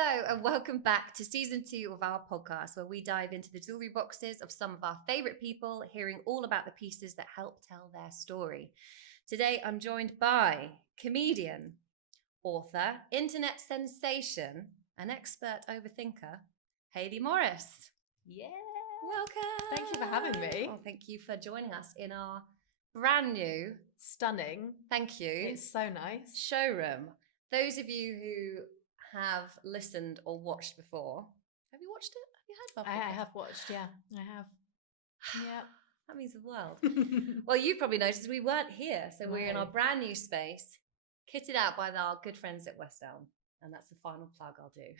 Hello and welcome back to season 2 of our podcast, where we dive into the jewellery boxes of some of our favourite people, hearing all about the pieces that help tell their story. Today I'm joined by comedian, author, internet sensation, and expert overthinker, Hayley Morris. Yeah. Welcome. Thank you for having me. Oh, thank you for joining us in our brand new, Stunning. thank you, It's so nice. showroom. Those of you who have listened or watched before, have you watched it? Have you heard of our podcast? I have watched, yeah. I have. Yeah. That means the world. Well, you've probably noticed we weren't here, so we're in our brand new space, kitted out by our good friends at West Elm, and that's the final plug I'll do.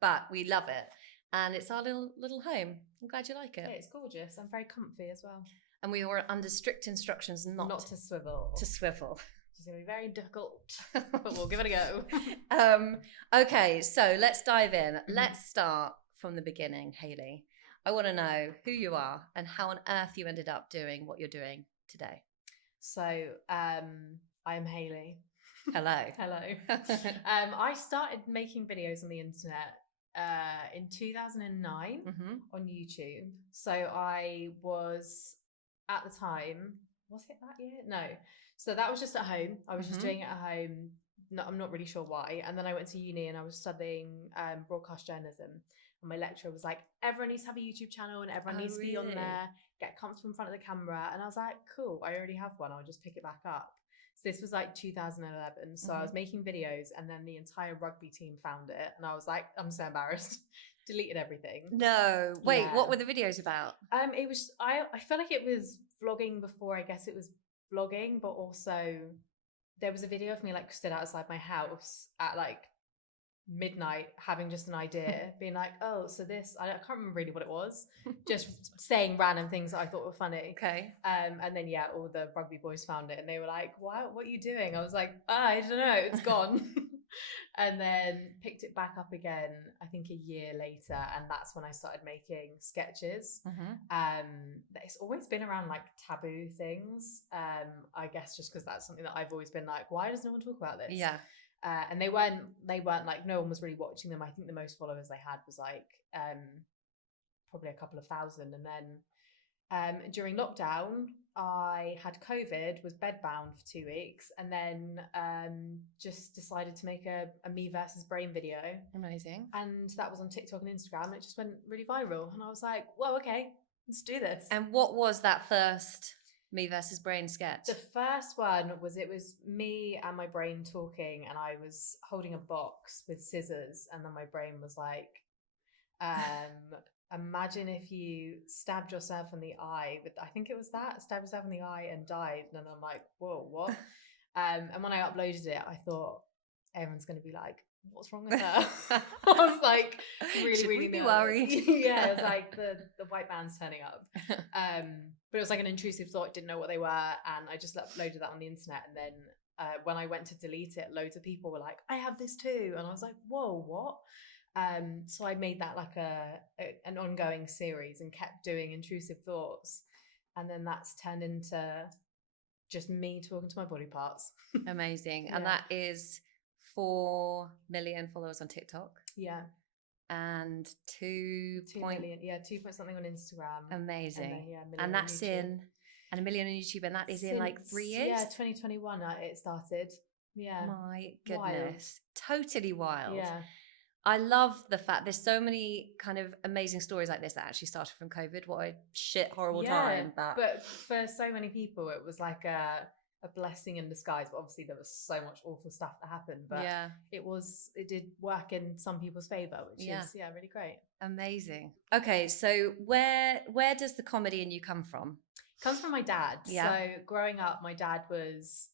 But we love it, and it's our little home. I'm glad you like it. Yeah, it's gorgeous. I'm very comfy as well. And we were under strict instructions not to swivel. To swivel. It's going to be very difficult, but we'll give it a go. Okay, so let's dive in. Let's start from the beginning, Hayley. I want to know who you are and how on earth you ended up doing what you're doing today. So, I am Hayley. Hello. Hello. I started making videos on the internet in 2009 on YouTube. So I was, at the time, was it that year? No. So that was just at home. I was just doing it at home. No, I'm not really sure why. And then I went to uni and I was studying broadcast journalism. And my lecturer was like, everyone needs to have a YouTube channel and everyone needs to be on there, get comfortable in front of the camera. And I was like, cool, I already have one. I'll just pick it back up. So this was like 2011. So I was making videos and then the entire rugby team found it. And I was like, I'm so embarrassed. Deleted everything. No. Wait, what were the videos about? It was, I felt like it was vlogging before, I guess it was vlogging, but also there was a video of me like stood outside my house at like midnight having just an idea, being like, oh, so this, I can't remember really what it was, just saying random things that I thought were funny. Okay. And then all the rugby boys found it and they were like, what are you doing? I was like, I don't know, it's gone. And then picked it back up again, I think a year later, and that's when I started making sketches. It's always been around like taboo things, I guess, just because that's something that I've always been like, why does no one talk about this? Yeah. And they weren't like, no one was really watching them. I think the most followers they had was like probably a couple of thousand. And then during lockdown, I had COVID, was bedbound for 2 weeks, and then just decided to make a me versus brain video. Amazing. And that was on TikTok and Instagram, and it just went really viral. And I was like, well, okay, let's do this. And what was that first me versus brain sketch? The first one was, it was me and my brain talking, and I was holding a box with scissors, and then my brain was like, imagine if you stabbed yourself in the eye with, I think it was that, stabbed yourself in the eye and died. And I'm like, whoa, what? And when I uploaded it, I thought everyone's going to be like, what's wrong with her? I was like, really be worried. Yeah, it was like the white man's turning up. But it was like an intrusive thought, didn't know what they were. And I just uploaded that on the internet. And then when I went to delete it, loads of people were like, I have this too. And I was like, whoa, what? So I made that like an ongoing series and kept doing intrusive thoughts. And then that's turned into just me talking to my body parts. Amazing. And that is 4 million followers on TikTok. Yeah. And 2 million. Yeah, 2 point something on Instagram. Amazing. And, then, and that's in, and 1 million on YouTube. And that is in like 3 years? Yeah, 2021 it started. Yeah. My goodness. Wild. Totally wild. Yeah. I love the fact there's so many kind of amazing stories like this that actually started from COVID. What a shit, horrible time. But for so many people, it was like a blessing in disguise. But obviously there was so much awful stuff that happened. But it did work in some people's favor, which is really great. Amazing. Okay, so where does the comedy in you come from? Comes from my dad. Yeah. So growing up, my dad was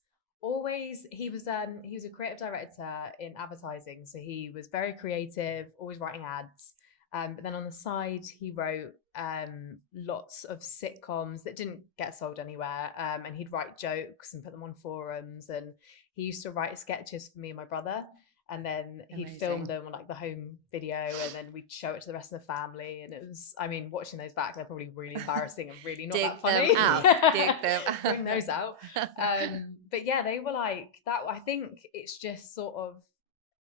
always, he was a creative director in advertising, so he was very creative, always writing ads, but then on the side he wrote lots of sitcoms that didn't get sold anywhere, and he'd write jokes and put them on forums, and he used to write sketches for me and my brother, and then he'd film them on like the home video, and then we'd show it to the rest of the family. And it was, I mean, watching those back, they're probably really embarrassing and really not that funny. Dig them out. Bring those out. But yeah, they were like that. I think it's just sort of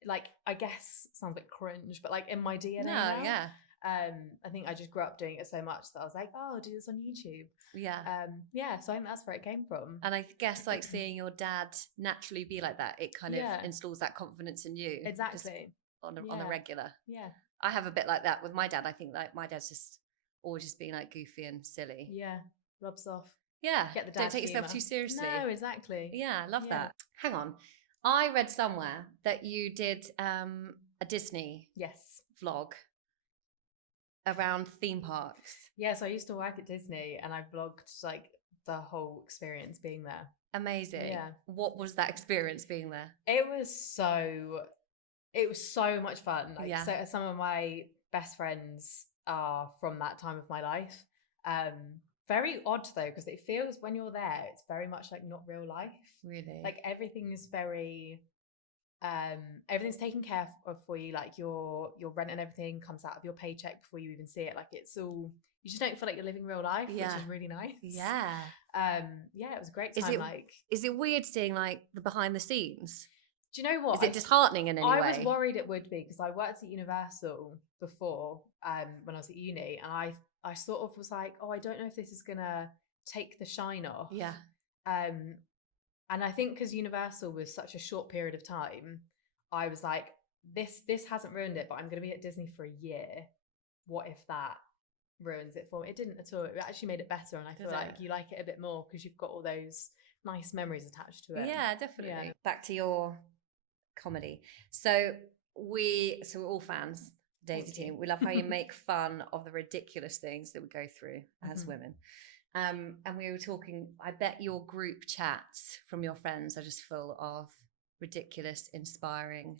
like, I guess sounds a bit cringe, but like in my DNA No, now. yeah. I think I just grew up doing it so much that I was like, oh, I'll do this on YouTube. Yeah. Yeah, so I think that's where it came from. And I guess like seeing your dad naturally be like that, it kind of installs that confidence in you. Exactly. On a regular. Yeah. I have a bit like that with my dad. I think like my dad's just always just being like goofy and silly. Yeah. Rubs off. Yeah. Get the dad Don't take humor. yourself too seriously. No, exactly. Yeah, I love that. Hang on. I read somewhere that you did a Disney vlog around theme parks. Yeah, so I used to work at Disney and I vlogged like the whole experience being there. Amazing. Yeah. What was that experience being there? It was so much fun. Like, so some of my best friends are from that time of my life. Very odd though, because it feels when you're there, it's very much like not real life. Really? Like everything is very, everything's taken care of for you. Like your rent and everything comes out of your paycheck before you even see it. Like it's all, you just don't feel like you're living real life, which is really nice. Yeah. Yeah, it was a great time. Is it weird seeing like the behind the scenes? Do you know what? Is it disheartening in any way? I was worried it would be, because I worked at Universal before when I was at uni, and I sort of was like, oh, I don't know if this is gonna take the shine off. Yeah. And I think because Universal was such a short period of time, I was like, this hasn't ruined it, but I'm gonna be at Disney for a year. What if that ruins it for me? It didn't at all. It actually made it better, and I feel like you like it a bit more because you've got all those nice memories attached to it. Yeah, definitely. Yeah. Back to your comedy. So we're all fans, Daisy team. We love how you make fun of the ridiculous things that we go through as women. And we were talking, I bet your group chats from your friends are just full of ridiculous, inspiring,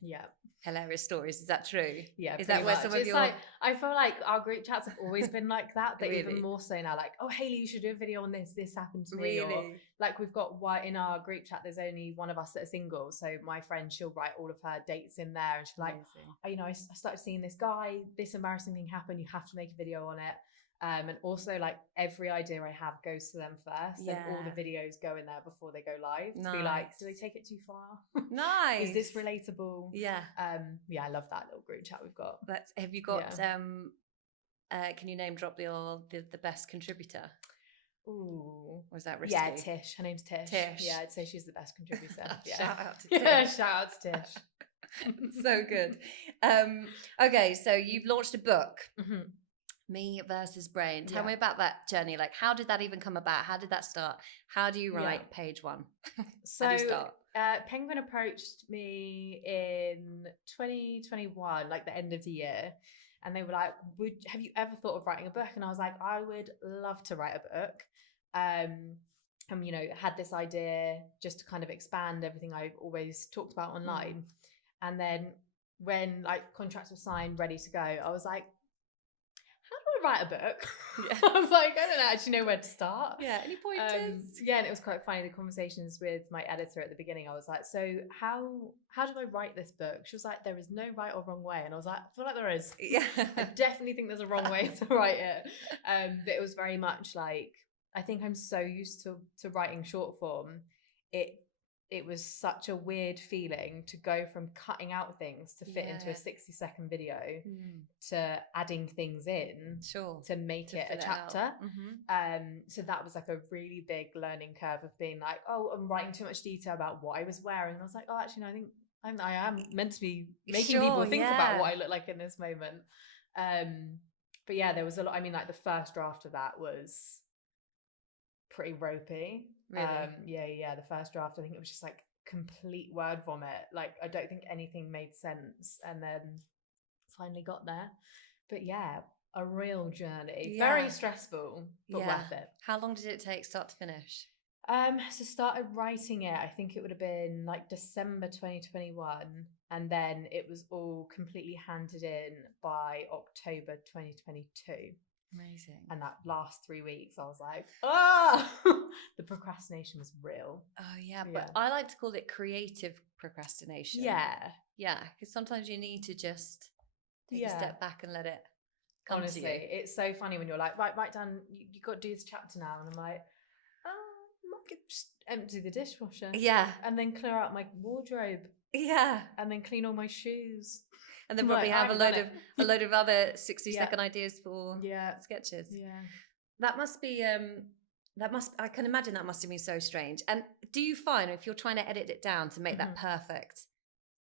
hilarious stories. Is that true? Yeah. Is that where some of your... like, I feel like our group chats have always been like that, but even more so now, like, oh, Hayley, you should do a video on this. This happened to me. Or like we've got in our group chat, there's only one of us that are single. So my friend, she'll write all of her dates in there, and she's like, oh, you know, I started seeing this guy, this embarrassing thing happened. You have to make a video on it. And also, like, every idea I have goes to them first, and all the videos go in there before they go live to be like, do they take it too far? Nice. Is this relatable? Yeah. Yeah, I love that little group chat we've got. But have you got? Can you name drop the best contributor? Ooh, was that risky? Yeah, Tish. Her name's Tish. Yeah, I'd say she's the best contributor. Shout out to Tish. Yeah, shout out to Tish. So good. Okay, so you've launched a book. Me versus Brain. Tell me about that journey. Like, how did that even come about? How did that start? How do you write page one? So, how do you start? Penguin approached me in 2021, like the end of the year, and they were like, have you ever thought of writing a book? And I was like, I would love to write a book. And, you know, had this idea just to kind of expand everything I've always talked about online. And then when like contracts were signed, ready to go, I was like, write a book. I was like, I don't actually know where to start. Yeah, any pointers? And it was quite funny, the conversations with my editor at the beginning. I was like, so how do I write this book? She was like, there is no right or wrong way. And I was like, I feel like there is. Yeah. I definitely think there's a wrong way to write it. But it was very much like, I think I'm so used to writing short form. It was such a weird feeling to go from cutting out things to fit into a 60-second video to adding things in to make it a chapter. So that was like a really big learning curve of being like, oh, I'm writing too much detail about what I was wearing. And I was like, oh, actually, no, I think I am meant to be making people think about what I look like in this moment. But yeah, there was a lot. I mean, like the first draft of that was pretty ropey. Really? Yeah. The first draft, I think it was just like complete word vomit. Like I don't think anything made sense, and then finally got there. But yeah, a real journey. Very stressful, but worth it. How long did it take start to finish? So started writing it, I think it would have been like December 2021, and then it was all completely handed in by October 2022. Amazing. And that last 3 weeks, I was like, the procrastination was real. Oh yeah, but I like to call it creative procrastination. Yeah, because sometimes you need to just take a step back and let it come Honestly, to you. It's so funny when you're like, write down, you got to do this chapter now, and I'm like, I might just empty the dishwasher, and then clear out my wardrobe, Yeah. And then clean all my shoes. And then probably have a load of other 60-second ideas for sketches. Yeah. That must be I can imagine that must have been so strange. And do you find if you're trying to edit it down to make that perfect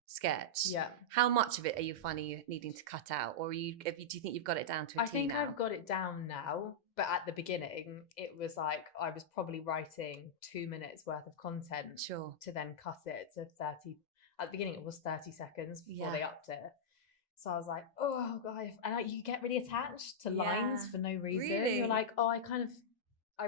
sketch, how much of it are you finding you needing to cut out, or do you think you've got it down to a T now? I think I've got it down now, but at the beginning it was like I was probably writing 2 minutes worth of content to then cut it to 30. At the beginning it was 30 seconds before they upped it. So I was like, oh god, and you get really attached to lines for no reason. Really? You're like, oh, I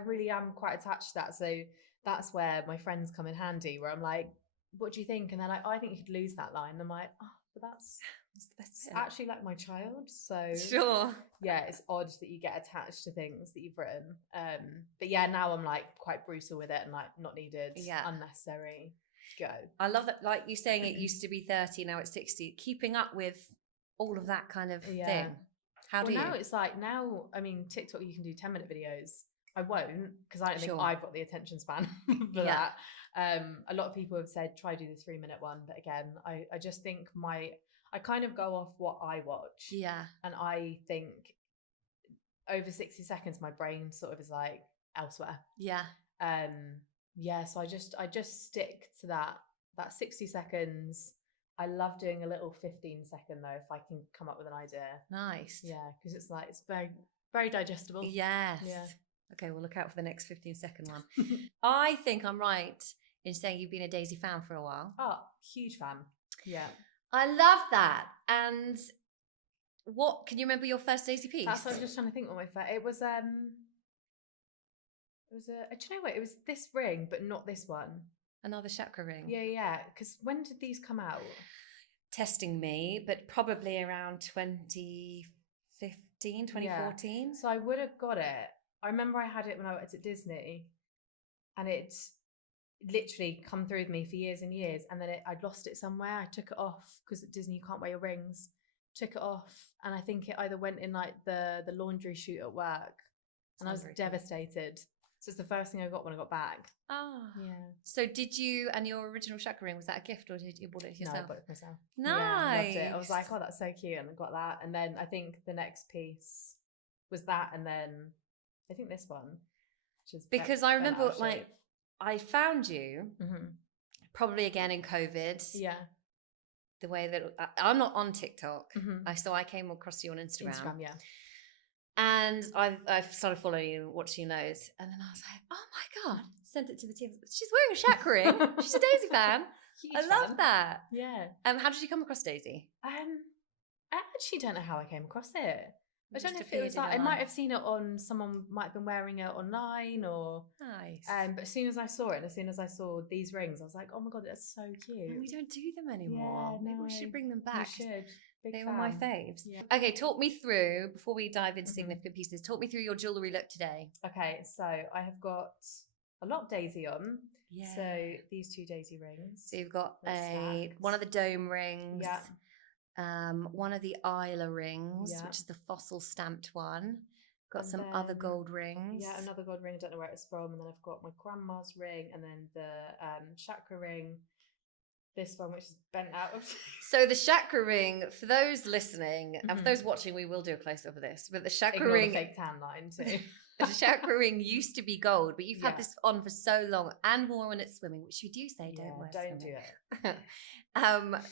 really am quite attached to that. So that's where my friends come in handy, where I'm like, what do you think? And they're like, oh, I think you could lose that line. And I'm like, oh, but that's the best bit. Actually like my child. So yeah, it's odd that you get attached to things that you've written. But yeah, now I'm like quite brutal with it and like not needed, unnecessary. Go. I love that, like you saying it used to be 30, now it's 60. Keeping up with all of that kind of thing. How do you? Now it's like, I mean, TikTok, you can do 10-minute videos. I won't, because I don't think I've got the attention span for that. A lot of people have said try do the 3-minute one, but again, I just think I kind of go off what I watch. Yeah. And I think over 60 seconds, my brain sort of is like elsewhere. Yeah. So I just stick to that 60 seconds. I love doing a little 15-second though, if I can come up with an idea. Nice. Yeah, because it's like, it's very, very digestible. Yes. Yeah. Okay, we'll look out for the next 15-second one. I think I'm right in saying you've been a Daisy fan for a while. Oh, huge fan. Yeah. I love that. And what, can you remember your first Daisy piece? That's what I was just trying to think what my first, it was do you know what? It was this ring, but not this one. Another chakra ring. Yeah. Because when did these come out? Testing me, but probably around 2015, 2014. Yeah. So I would have got it. I remember I had it when I worked at Disney, and it literally come through with me for years and years. And then I'd lost it somewhere. I took it off because at Disney you can't wear your rings. Took it off, and I think it either went in like the laundry chute at work, and I was devastated. So it's the first thing I got when I got back. Oh. Yeah. So did you, and your original chakra ring, was that a gift or did you bought it yourself? No, I bought it for myself. Nice. Yeah, I loved it. I was like, oh, that's so cute. And I got that. And then I think the next piece was that. And then I think this one. Which is because I remember like I found you probably again in COVID. Yeah. The way that I'm not on TikTok. So I came across you on Instagram. Yeah. And I've started following you, watching your nose, and then I was like, oh my god! Sent it to the team. She's wearing a chakra ring. She's a Daisy fan. I love that. Yeah. How did you come across Daisy? I actually don't know how I came across it. I don't know if it was like, I might have seen it on, someone might have been wearing it online or. Nice. But as soon as I saw it, and as soon as I saw these rings, I was like, oh my god, that's so cute. And we don't do them anymore. Yeah, maybe we should bring them back. We should. They were my faves. Yeah. Okay, talk me through, before we dive into significant pieces, talk me through your jewellery look today. Okay, so I have got a lot of Daisy on. Yeah. So these 2 Daisy rings. So you've got one of the dome rings. Yeah. One of the Isla rings, which is the fossil stamped one. Got some other gold rings. Yeah, another gold ring. I don't know where it's from. And then I've got my grandma's ring, and then the chakra ring. This one, which is bent out of. So the chakra ring, for those listening and for those watching, we will do a close up of this. But the chakra ring, the fake tan line too. The chakra ring used to be gold, but you've had this on for so long and worn when it's swimming, which you do say don't wear. Don't do it.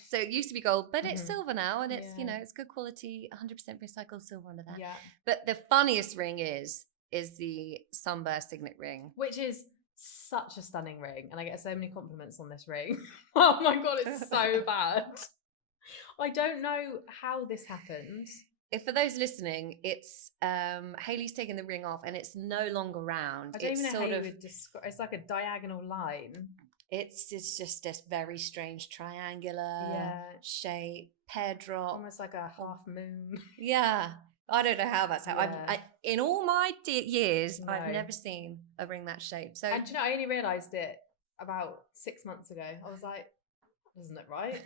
So it used to be gold, but it's silver now, and it's it's good quality, 100% recycled silver under there. Yeah. But the funniest ring is the sunburst signet ring, which is such a stunning ring, and I get so many compliments on this ring. Oh my god, it's so bad. I don't know how this happened. If for those listening, it's Hayley's taken the ring off and it's no longer round. I don't even know how you would describe. It's like a diagonal line. It's just this very strange triangular shape, pear drop, almost like a half moon. Yeah. I don't know how that's happened. In all my years, I've never seen a ring that shape. So, and I only realised it about 6 months ago. I was like, isn't it right?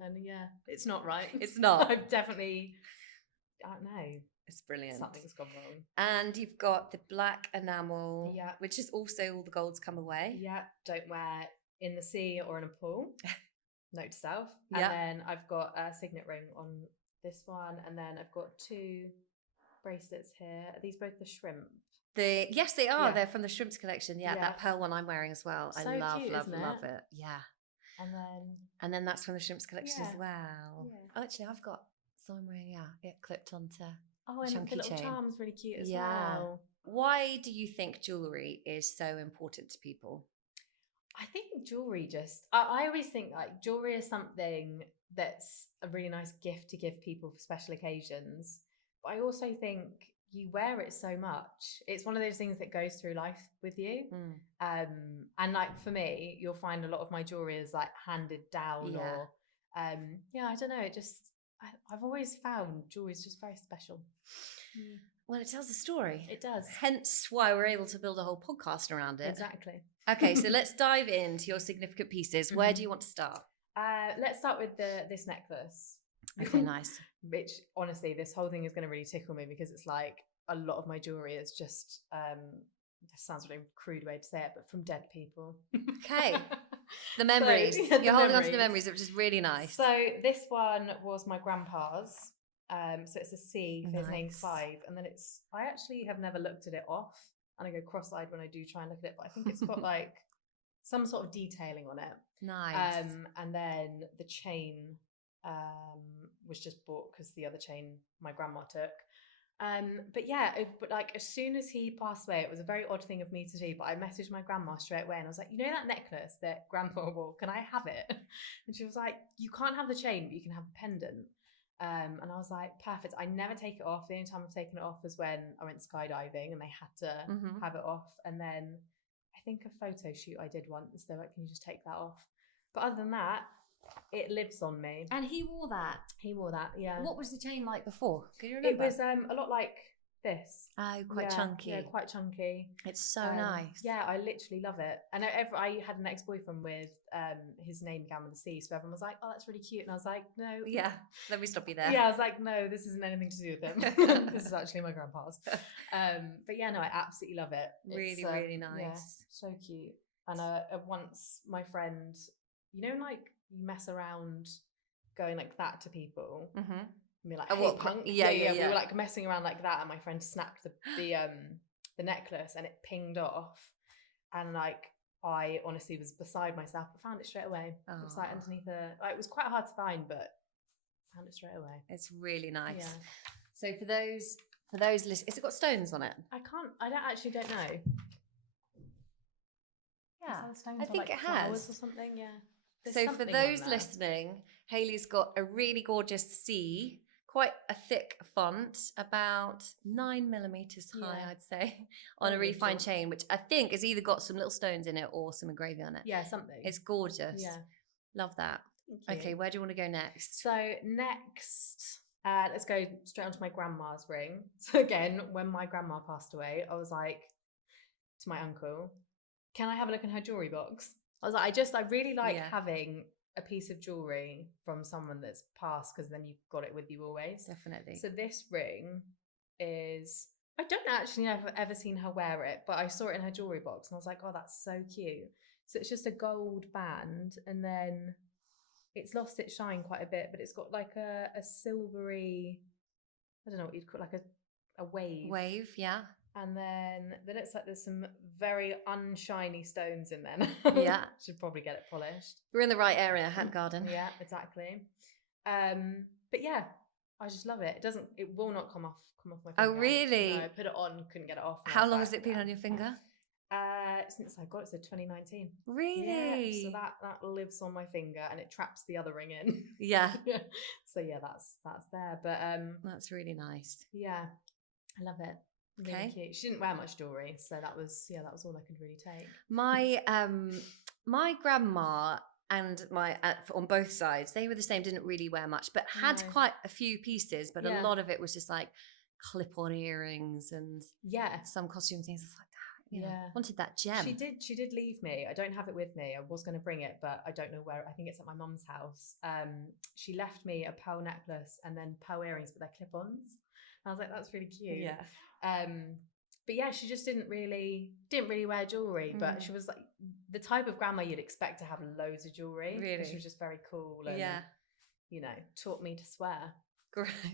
And it's not right. It's not. I've definitely, I don't know. It's brilliant. Something's gone wrong. And you've got the black enamel, which is also all the golds come away. Yeah, don't wear in the sea or in a pool. note to self. Yeah. And then I've got a signet ring on this one, and then I've got 2 bracelets here. Are these both the shrimp? Yes, they are. Yeah. They're from the Shrimps collection. Yeah, that pearl one I'm wearing as well. I So love, cute, love, isn't love it? Yeah. And then that's from the Shrimps collection as well. Yeah. Oh, actually, I've got so I'm wearing it clipped onto and chunky the little chain. charm's really cute as well. Why do you think jewellery is so important to people? I think jewellery I always think like jewellery is something that's a really nice gift to give people for special occasions. But I also think you wear it so much. It's one of those things that goes through life with you. And like for me, you'll find a lot of my jewellery is like handed down or I don't know. I've always found jewellery is just very special. Well, it tells a story. It does. Hence why we're able to build a whole podcast around it. Exactly. Okay, so let's dive into your significant pieces. Where do you want to start? Let's start with this necklace. Okay, nice. Which honestly, this whole thing is going to really tickle me because it's like a lot of my jewellery is just, this sounds really crude way to say it, but from dead people. Okay. The memories. So, You're holding on to the memories, which is really nice. So this one was my grandpa's. So it's a C for his name 5. And then I actually have never looked at it off. And I go cross-eyed when I do try and look at it, but I think it's got like some sort of detailing on it. Nice. And then the chain was just bought because the other chain my grandma took. But like as soon as he passed away, it was a very odd thing of me to do, but I messaged my grandma straight away and I was like, you know that necklace that grandpa wore, can I have it? And she was like, you can't have the chain, but you can have the pendant. And I was like, perfect. I never take it off. The only time I've taken it off was when I went skydiving and they had to have it off. And then I think a photo shoot I did once, they're like, can you just take that off? But other than that, it lives on me. And he wore that? He wore that, yeah. What was the chain like before? Can you remember? It was a lot like this. Oh, quite chunky. Yeah, quite chunky. It's so nice. Yeah, I literally love it. And I had an ex-boyfriend with his name began with a C, so everyone was like, oh, that's really cute. And I was like, no. Yeah, let me stop you there. Yeah, I was like, no, this isn't anything to do with him. This is actually my grandpa's. But yeah, no, I absolutely love it. Really, really nice. Yeah, so cute. And once my friend, you know, like you mess around going like that to people. And be like, hey, punk. Yeah. We were like messing around like that, and my friend snapped the necklace, and it pinged off, and like I honestly was beside myself, but found it straight away. It was like underneath it was quite hard to find, but found it straight away. It's really nice. Yeah. So for those listeners, has it got stones on it? I don't know. Yeah, I think it has or something. Yeah. So for those listening, Hayley's got a really gorgeous C, quite a thick font, about 9mm high, I'd say, on a really fine chain, which I think has either got some little stones in it or some engraving on it. Yeah, something. It's gorgeous. Yeah. Love that. Okay, where do you want to go next? So next, let's go straight onto my grandma's ring. So again, when my grandma passed away, I was like to my uncle, can I have a look in her jewellery box? I was like, I really like having a piece of jewellery from someone that's passed, because then you've got it with you always. Definitely. So this ring is, I don't actually know if I've ever seen her wear it, but I saw it in her jewellery box and I was like, oh, that's so cute. So it's just a gold band, and then it's lost its shine quite a bit, but it's got like a silvery, I don't know what you'd call it, like a wave. Wave, yeah. And then it looks like there's some very unshiny stones in there. Yeah. Should probably get it polished. We're in the right area, Hat Garden. Yeah, exactly. But yeah, I just love it. It will not come off my finger. Oh, really? No, I put it on, couldn't get it off. How long has it been on your finger? Since I got it, so 2019. Really? Yeah, so that lives on my finger and it traps the other ring in. Yeah. So yeah, that's there. But that's really nice. Yeah, I love it. Really okay. Cute. She didn't wear much jewellery, so that was all I could really take. My grandma and on both sides, they were the same, didn't really wear much, but had quite a few pieces, but a lot of it was just like clip-on earrings and some costume things. It's like, wanted that gem. She did leave me. I don't have it with me. I was going to bring it, but I don't know where. I think it's at my mum's house. She left me a pearl necklace and then pearl earrings, but they're clip-ons. I was like, that's really cute. Yeah. But yeah, she just didn't really wear jewellery, but she was like the type of grandma you'd expect to have loads of jewellery. Really? She was just very cool and, you know, taught me to swear.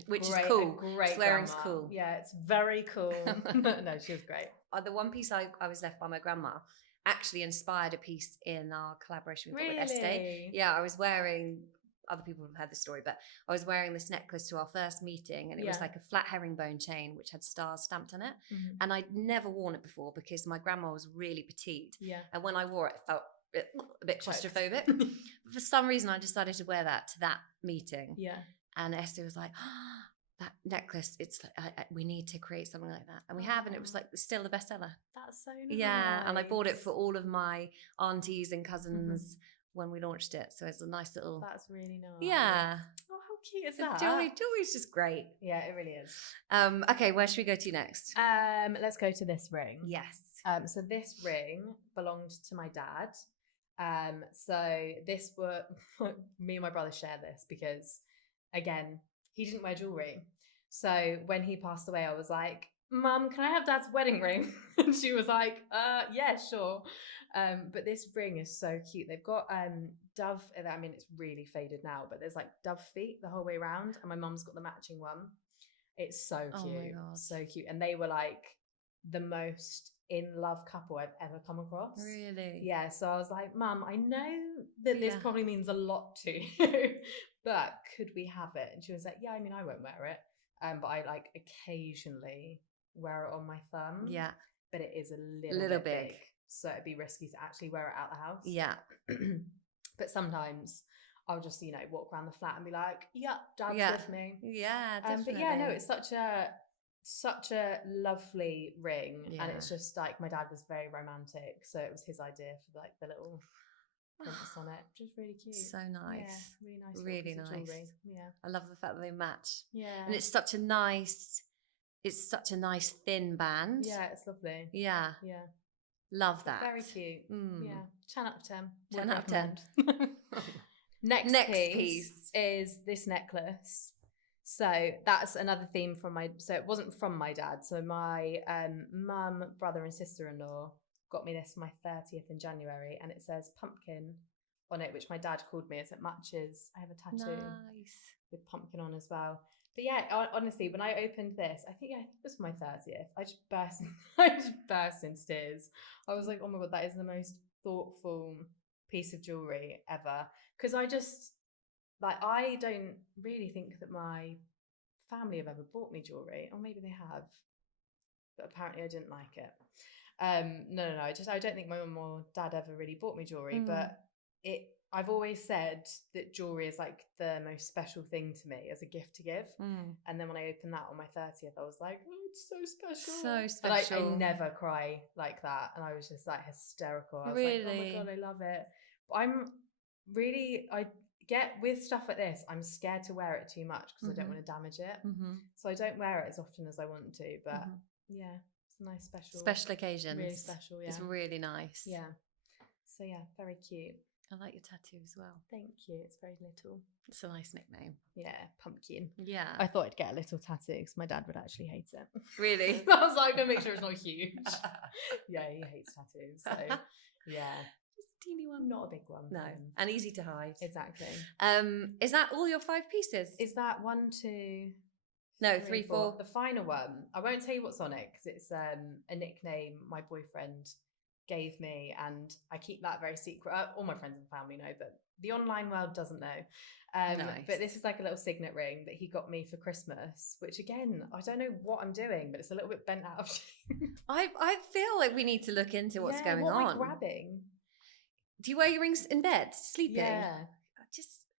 Which is cool. Great Swearing's grandma. cool. Yeah, it's very cool. No, she was great. The one piece I was left by my grandma actually inspired a piece in our collaboration with Estee. Yeah, I was wearing, other people have heard the story, but I was wearing this necklace to our first meeting, and it was like a flat herringbone chain which had stars stamped on it. And I'd never worn it before because my grandma was really petite. And when I wore it, I felt a bit claustrophobic. But for some reason, I decided to wear that to that meeting. And Esther was like, oh, that necklace, it's we need to create something like that. And we have, and it was like still the bestseller. That's so nice. Yeah, and I bought it for all of my aunties and cousins when we launched it. So it's a nice little... That's really nice. Yeah. Oh, how cute is that? Jewellery's just great. Yeah, it really is. Okay, where should we go to next? Let's go to this ring. Yes. So this ring belonged to my dad. So this were... me and my brother share this because, again, he didn't wear jewellery. So when he passed away, I was like, Mum, can I have Dad's wedding ring? And she was like, yeah, sure. But this ring is so cute. They've got dove, I mean, it's really faded now, but there's like dove feet the whole way around. And my mum's got the matching one. It's so cute. Oh my God. So cute. And they were like the most in love couple I've ever come across. Really? Yeah. So I was like, Mum, I know that this probably means a lot to you, but could we have it? And she was like, yeah, I mean, I won't wear it. But I like occasionally wear it on my thumb. Yeah. But it is a little bit big. So it'd be risky to actually wear it out the house. Yeah. But sometimes I'll just, you know, walk around the flat and be like, yeah, Dad's with me. Yeah, definitely. But yeah, no, it's such a lovely ring. Yeah. And it's just like, my dad was very romantic. So it was his idea for like the little prints on it. Just really cute. So nice. Yeah, really nice. Really nice. Jewelry. Yeah. I love the fact that they match. Yeah. And it's such a nice thin band. Yeah, it's lovely. Yeah. Yeah. Love that. Very cute. Yeah. 10 out of 10. 10 out of 10. Next piece is this necklace. So that's another theme from so it wasn't from my dad. So my mum, brother and sister-in-law got me this for my 30th in January, and it says pumpkin on it, which my dad called me as it matches. I have a tattoo with pumpkin on as well. But yeah, honestly, when I opened this, I think it was for my 30th. I just burst into tears. I was like, oh my God, that is the most thoughtful piece of jewelry ever. Because I don't really think that my family have ever bought me jewelry, or maybe they have, but apparently I didn't like it. No. I don't think my mum or dad ever really bought me jewelry, but I've always said that jewelry is like the most special thing to me as a gift to give. And then when I opened that on my 30th, I was like, oh, it's so special. So special. But I never cry like that. And I was just like hysterical. I was like, oh my God, I love it. But I get with stuff like this, I'm scared to wear it too much because I don't want to damage it. So I don't wear it as often as I want to. But yeah, it's a nice special occasions. Really special, yeah. It's really nice. Yeah. So yeah, very cute. I like your tattoo as well. Thank you. It's very little. It's a nice nickname. Yeah, pumpkin. Yeah. I thought I'd get a little tattoo because my dad would actually hate it. Really? I was like, I'm going to make sure it's not huge. Yeah, he hates tattoos. So yeah. Just a teeny one. Not a big one. No. And easy to hide. Exactly. Is that all your 5 pieces? Is that 1, 2... No, 3, 4. The final one. I won't tell you what's on it because it's a nickname my boyfriend gave me, and I keep that very secret. All my friends and family know, but the online world doesn't know. Nice. But this is like a little signet ring that he got me for Christmas, which again, I don't know what I'm doing, but it's a little bit bent out of shape. I feel like we need to look into what's going on. What are we grabbing? Do you wear your rings in bed, sleeping? Yeah.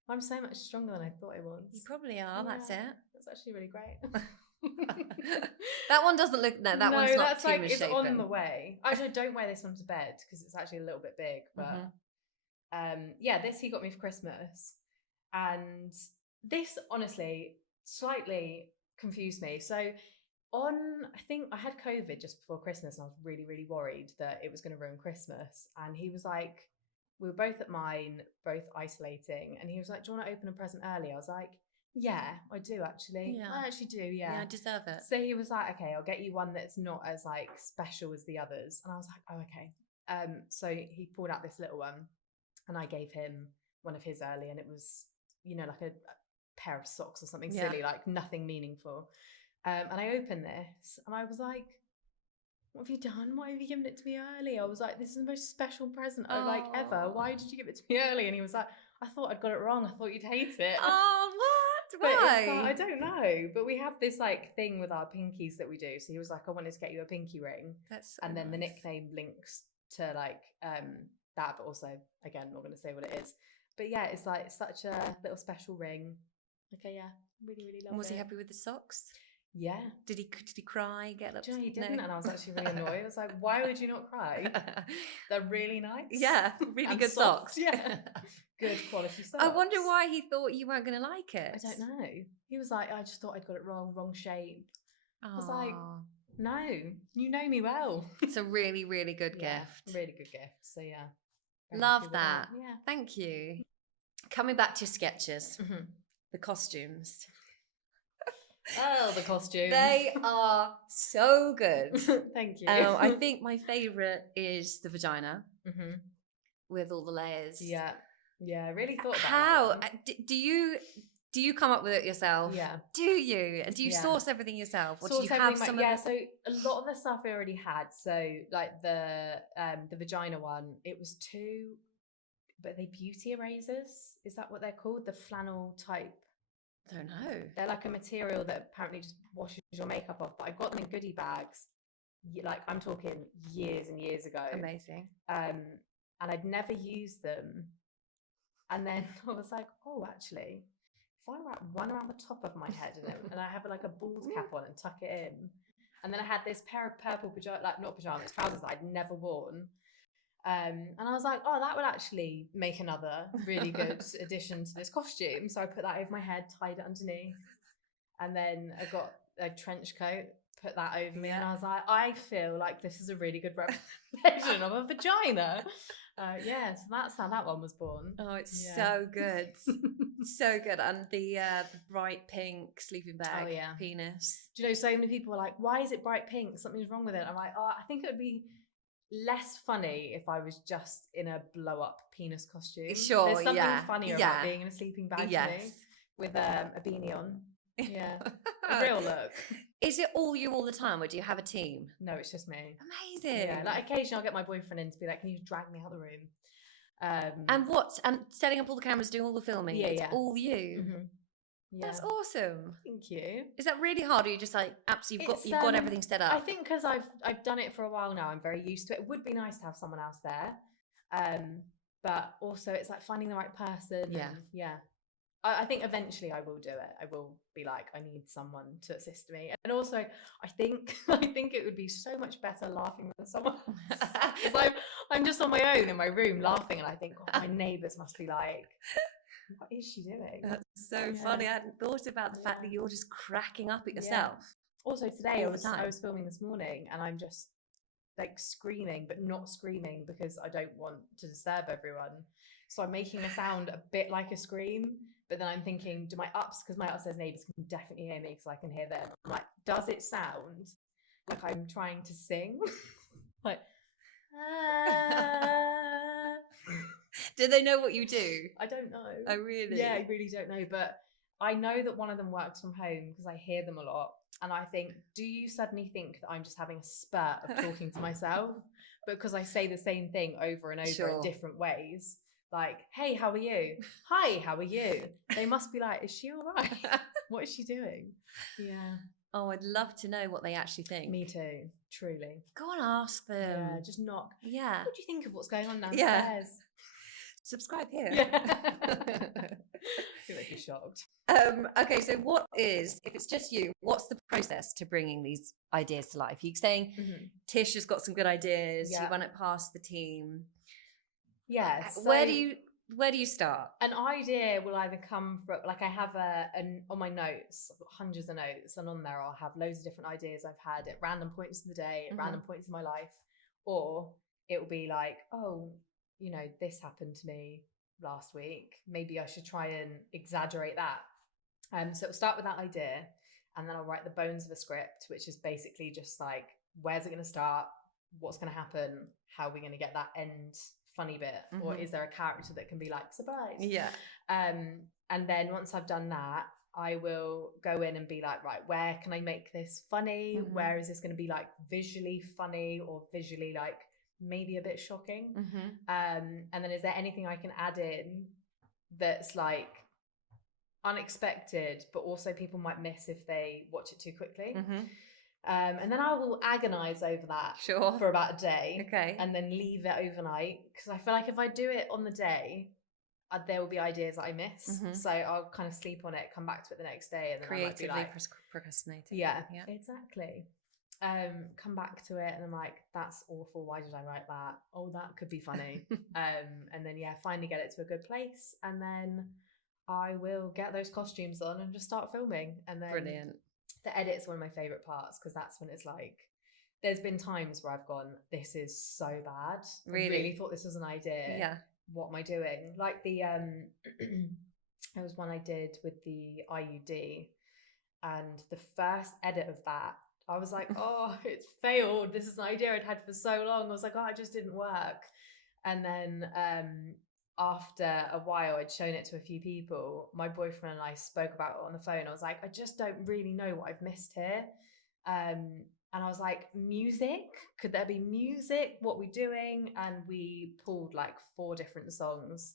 I'm so much stronger than I thought I was. You probably are, that's it. That's actually really great. That one doesn't look. No, that one's not too like, misshapen. It's on the way. Actually, don't wear this one to bed because it's actually a little bit big. But yeah, this he got me for Christmas, and this honestly slightly confused me. So I think I had COVID just before Christmas, and I was really, really worried that it was going to ruin Christmas. And he was like, we were both at mine, both isolating, and he was like, "Do you want to open a present early?" I was like, Yeah, I do actually. Yeah. I actually do, yeah. Yeah, I deserve it. So he was like, okay, I'll get you one that's not as like special as the others. And I was like, oh, okay. So he pulled out this little one and I gave him one of his early, and it was, you know, like a pair of socks or something silly, like nothing meaningful. And I opened this and I was like, what have you done? Why have you given it to me early? I was like, this is the most special present I've like ever. Why did you give it to me early? And he was like, I thought I'd got it wrong. I thought you'd hate it. Oh, what? But Why? I don't know. But we have this like thing with our pinkies that we do. So he was like, I wanted to get you a pinky ring. That's so and then the nice. nickname links to like that, but also again, not going to say what it is. But yeah, it's like such a little special ring. Okay, yeah, really, really love it. Was he happy with the socks? Yeah. Did he cry? Get upset? Do you know, he didn't, and I was actually really annoyed. I was like, why would you not cry? They're really nice. Yeah, really And good soft, socks. Yeah. Good quality socks. I wonder why he thought you weren't going to like it. I don't know. He was like, I just thought I'd got it wrong shape. I was like, no, you know me well. It's a really, really good gift. Really good gift. So yeah. Love that. Yeah. Thank you. Coming back to your sketches, the costumes. Oh, the costumes. They are so good. Thank you. I think my favourite is the vagina with all the layers. Yeah. Yeah, I really thought about How? that. Do you come up with it yourself? Yeah. Do you? And do you source everything yourself? Or do you have some of so a lot of the stuff I already had. So like the vagina one, it was two, but are they beauty erasers? Is that what they're called? The flannel type. I don't know. They're like a material that apparently just washes your makeup off. But I got them in goodie bags. Like I'm talking years and years ago. Amazing. And I'd never used them. And then I was like, oh, actually, if I wrap one around the top of my head and I have like a bald cap on and tuck it in, and then I had this pair of purple trousers that I'd never worn. And I was like, oh, that would actually make another really good addition to this costume. So I put that over my head, tied it underneath. And then I got a trench coat, put that over me. And I was like, I feel like this is a really good representation of a vagina. So that's how that one was born. Oh, it's so good. So good. And the bright pink sleeping bag penis. Do you know, so many people were like, why is it bright pink? Something's wrong with it. I'm like, oh, I think it would be less funny if I was just in a blow up penis costume. Sure, there's something funnier about being in a sleeping bag to me, with a beanie on. Yeah, a real look. Is it all you all the time, or do you have a team? No, it's just me. Amazing. Yeah, like occasionally I'll get my boyfriend in to be like, can you drag me out the room? And setting up all the cameras, doing all the filming. It's all you. Yeah. That's awesome. Thank you. Is that really hard, or are you just like absolutely you've got everything set up? I think because I've done it for a while now, I'm very used to it. It would be nice to have someone else there, but also it's like finding the right person. Yeah. I think eventually I will do it. I will be like, I need someone to assist me. And also, I think it would be so much better laughing with someone else. Because I'm just on my own in my room laughing, and I think, oh, my neighbours must be like, what is she doing? That's so funny. I hadn't thought about the fact that you're just cracking up at yourself. Also today, I was filming this morning, and I'm just like screaming, but not screaming because I don't want to disturb everyone. So I'm making a sound a bit like a scream. But then I'm thinking, do my because my upstairs neighbours can definitely hear me because I can hear them. I'm like, does it sound like I'm trying to sing? Like, do they know what you do? I don't know. Oh, really? Yeah, I really don't know. But I know that one of them works from home because I hear them a lot. And I think, do you suddenly think that I'm just having a spurt of talking to myself? Because I say the same thing over and over in different ways. Like, hey, how are you? Hi, how are you? They must be like, is she all right? What is she doing? Yeah. Oh, I'd love to know what they actually think. Me too, truly. Go and ask them. Yeah, just knock. Yeah. What do you think of what's going on downstairs? Yeah. Subscribe here. Yeah. You might be shocked. Okay, so if it's just you, what's the process to bringing these ideas to life? You're saying Tish has got some good ideas. You run it past the team. Yes. So where do you start? An idea will either come from, like, I have on my notes, I've got hundreds of notes, and on there I'll have loads of different ideas I've had at random points in the day, at random points in my life, or it will be like, oh, you know, this happened to me last week. Maybe I should try and exaggerate that. So it'll start with that idea, and then I'll write the bones of a script, which is basically just like, where's it going to start? What's going to happen? How are we going to get that end funny bit? Or is there a character that can be like, surprise? Yeah. And then once I've done that, I will go in and be like, right, where can I make this funny? Where is this going to be like visually funny or visually like maybe a bit shocking? And then is there anything I can add in that's like unexpected, but also people might miss if they watch it too quickly? And then I will agonize over that for about a day, and then leave it overnight, because I feel like if I do it on the day, there will be ideas that I miss. So I'll kind of sleep on it, come back to it the next day, and then creatively I might be like, procrastinating. Yeah, exactly. Come back to it, and I'm like, that's awful. Why did I write that? Oh, that could be funny. And then finally get it to a good place, and then I will get those costumes on and just start filming. And then brilliant. The edit's one of my favorite parts, because that's when it's like, there's been times where I've gone, this is so bad. I really thought this was an idea. Yeah. What am I doing? Like the there was one I did with the IUD, and the first edit of that, I was like, oh, it's failed. This is an idea I'd had for so long. I was like, oh, it just didn't work. And then after a while, I'd shown it to a few people. My boyfriend and I spoke about it on the phone. I was like, I just don't really know what I've missed here. And I was like, music? Could there be music? What are we doing? And we pulled like 4 different songs,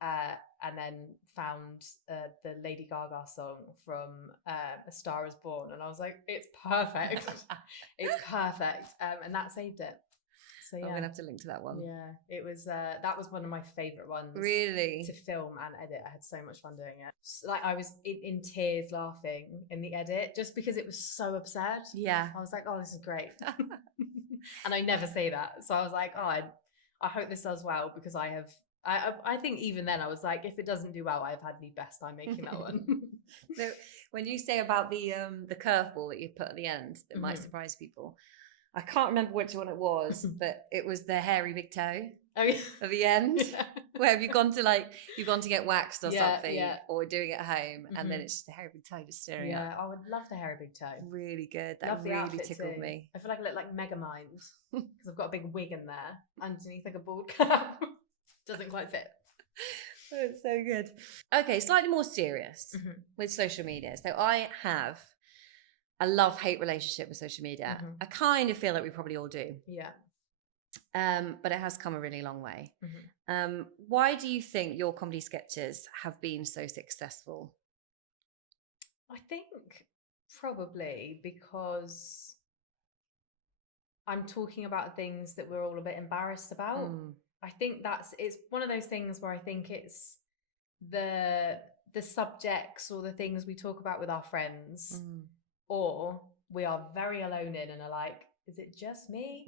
and then found the Lady Gaga song from A Star Is Born. And I was like, it's perfect. It's perfect. And that saved it. So yeah. I'm going to have to link to that one. Yeah, it was, that was one of my favourite ones. Really? To film and edit. I had so much fun doing it. Like, I was in tears laughing in the edit, just because it was so absurd. Yeah. I was like, oh, this is great. And I never say that. So I was like, oh, I hope this does well, because I think even then I was like, if it doesn't do well, I've had the best time making that one. So when you say about the curveball that you put at the end that might surprise people, I can't remember which one it was, but it was the hairy big toe at the end. Where have you gone to get waxed or something, or doing it at home, and then it's just a hairy big toe just staring up. I would love the hairy big toe. Really good. That really tickled me. I feel like I look like Megamind, because I've got a big wig in there underneath like a bald cap. Doesn't quite fit. Oh, it's so good. Okay, slightly more serious with social media. So I have a love-hate relationship with social media. I kind of feel like we probably all do. Yeah. But it has come a really long way. Why do you think your comedy sketches have been so successful? I think probably because I'm talking about things that we're all a bit embarrassed about. I think it's one of those things where I think it's the subjects or the things we talk about with our friends, or we are very alone in and are like, is it just me?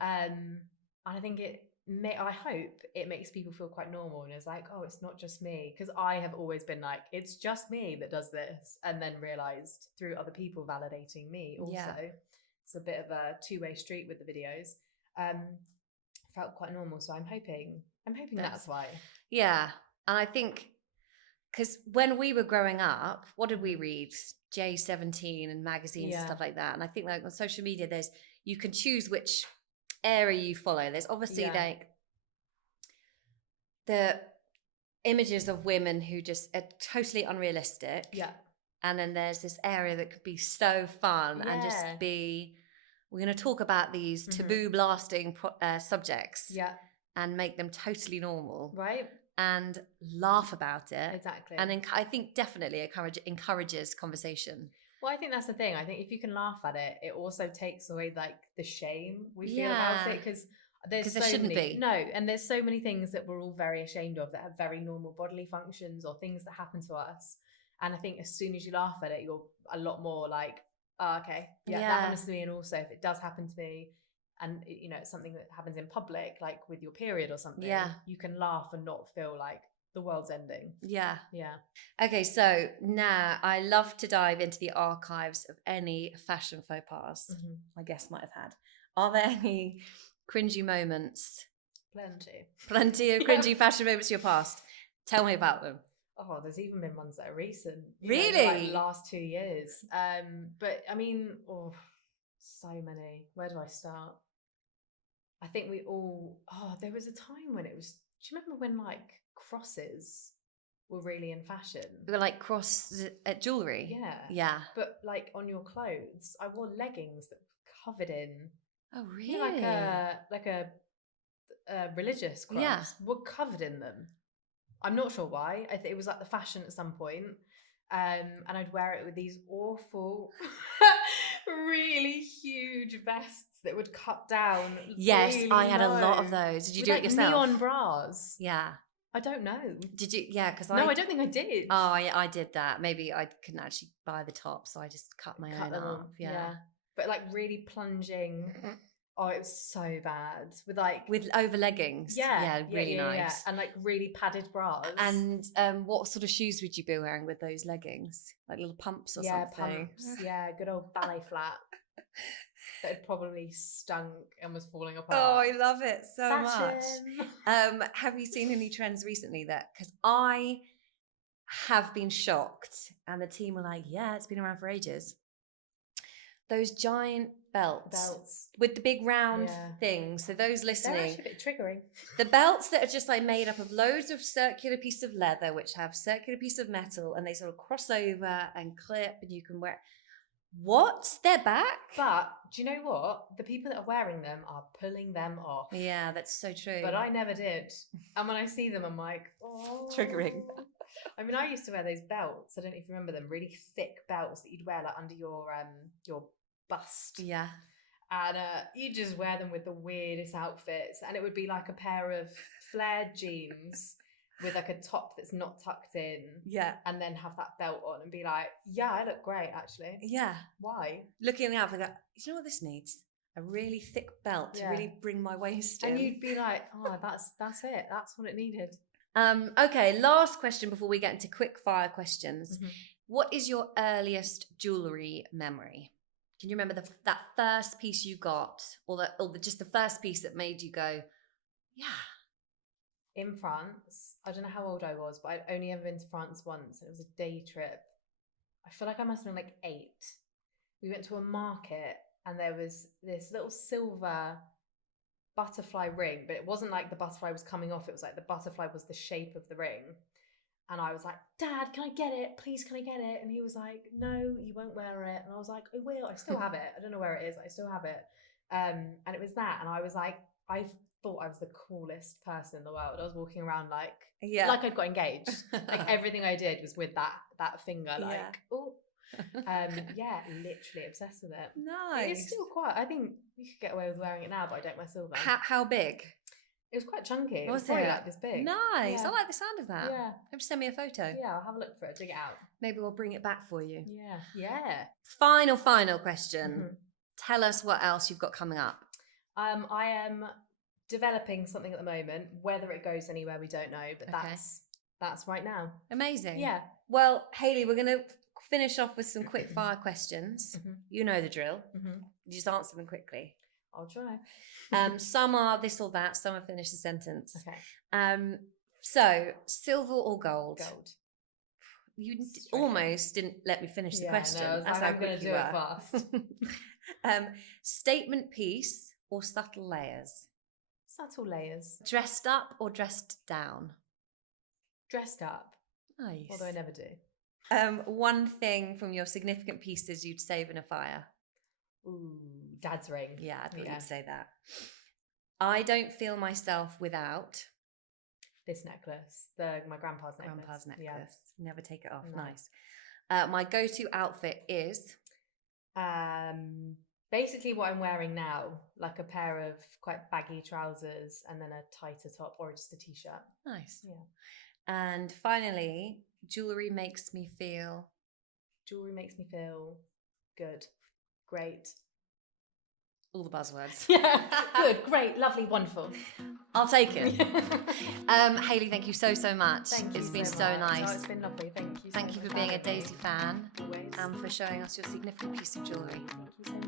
And I think I hope it makes people feel quite normal, and it's like, oh, it's not just me, because I have always been like, it's just me that does this, and then realized through other people validating me also. It's a bit of a two-way street with the videos. Felt quite normal, so I'm hoping that's why. Yeah. And I think because when we were growing up, what did we read? J17 and magazines and stuff like that. And I think like on social media, you can choose which area you follow. There's obviously like the images of women who just are totally unrealistic. Yeah. And then there's this area that could be so fun and just be, we're going to talk about these taboo blasting subjects and make them totally normal. Right. And laugh about it. Exactly. And I think definitely encourages conversation. Well, I think that's the thing. I think if you can laugh at it, it also takes away like the shame we feel about it, because there shouldn't be. No, and there's so many things that we're all very ashamed of that have very normal bodily functions or things that happen to us. And I think as soon as you laugh at it, you're a lot more like, oh, okay, that happens to me. And also if it does happen to me, and you know, it's something that happens in public, like with your period or something, you can laugh and not feel like the world's ending. Yeah. Okay, so now I love to dive into the archives of any fashion faux pas my guest might have had. Are there any cringy moments? Plenty of cringy fashion moments in your past. Tell me about them. Oh, there's even been ones that are recent. Really? Like last 2 years. But I mean, so many. Where do I start? I think there was a time when it was, do you remember when like crosses were really in fashion? They were like cross at jewellery. Yeah. Yeah. But like on your clothes, I wore leggings that were covered in. Oh, really? You know, like a religious cross. Yeah. Were covered in them. I'm not sure why. I think it was like the fashion at some point. And I'd wear it with these awful, really huge vests that would cut down. Yes, really I had low, a lot of those. Did you with, do like, it yourself? Neon bras. Yeah. I don't know. Did you? Yeah, because No, I don't think I did. Oh, I did that. Maybe I couldn't actually buy the top, so I just cut my own them up. Yeah. But like really plunging. Oh, it was so bad. With over leggings. Yeah, really nice. Yeah. And like really padded bras. And what sort of shoes would you be wearing with those leggings? Like little pumps or something? Pumps. Yeah, good old ballet flat. That had probably stunk and was falling apart. Oh, I love it so Fashion. much. Have you seen any trends recently because I have been shocked, and the team were like, yeah, it's been around for ages. Those giant belts with the big round things. So those listening, they're actually a bit triggering. The belts that are just like made up of loads of circular piece of leather, which have circular piece of metal, and they sort of cross over and clip, and you can wear. What? They're back? But do you know what? The people that are wearing them are pulling them off. Yeah, that's so true. But I never did. And when I see them, I'm like, oh. Triggering. I mean, I used to wear those belts. I don't know if you remember them. Really thick belts that you'd wear like under your bust. Yeah. And you just wear them with the weirdest outfits. And it would be like a pair of flared jeans with like a top that's not tucked in. Yeah. And then have that belt on and be like, yeah, I look great, actually. Yeah. Why? Looking at the outfit, you know what this needs? A really thick belt to really bring my waist in. And you'd be like, oh, that's it. That's what it needed. Okay, last question before we get into quick fire questions. Mm-hmm. What is your earliest jewellery memory? Can you remember that first piece you got, or just the first piece that made you go, yeah? In France, I don't know how old I was, but I'd only ever been to France once, and it was a day trip. I feel like I must have been like 8. We went to a market, and there was this little silver butterfly ring, but it wasn't like the butterfly was coming off. It was like the butterfly was the shape of the ring. And I was like, Dad, can I get it? Please, can I get it? And he was like, no, you won't wear it. And I was like, I will. I still have it. I don't know where it is. I still have it. And it was that. And I was like, I thought I was the coolest person in the world. I was walking around like I'd got engaged. Like everything I did was with that finger. Like, oh, literally obsessed with it. Nice. It's still quite. I think you could get away with wearing it now, but I don't wear silver. How big? It was quite chunky. It was probably like this big. Nice. Yeah. I like the sound of that. Yeah. Just send me a photo. Yeah, I'll have a look for it. Dig it out. Maybe we'll bring it back for you. Yeah. Yeah. Final question. Mm-hmm. Tell us what else you've got coming up. I am developing something at the moment. Whether it goes anywhere, we don't know. But that's right now. Amazing. Yeah. Well, Hayley, we're going to finish off with some quick fire questions. Mm-hmm. You know the drill. Mm-hmm. You just answer them quickly. I'll try. Some are this or that. Some are finish the sentence. Okay. So silver or gold? Gold. You almost didn't let me finish the question. No, that's how I'm going to do it fast. Statement piece or subtle layers? Subtle layers. Dressed up or dressed down? Dressed up. Nice. Although I never do. One thing from your significant pieces you'd save in a fire? Ooh, Dad's ring. Yeah, I thought you'd say that. I don't feel myself without this necklace, my grandpa's necklace. Grandpa's necklace. Yeah. Never take it off. No. Nice. My go-to outfit is basically what I'm wearing now, like a pair of quite baggy trousers and then a tighter top or just a t-shirt. Nice. Yeah. And finally, jewellery makes me feel good. Great. All the buzzwords. Yeah. Good, great, lovely, wonderful. I'll take it. Hayley, thank you so much. Thank you. It's been so nice. Oh, it's been lovely. Thank you. Thank you for being a Daisy fan. Always. And for showing us your significant piece of jewellery. Thank you so much.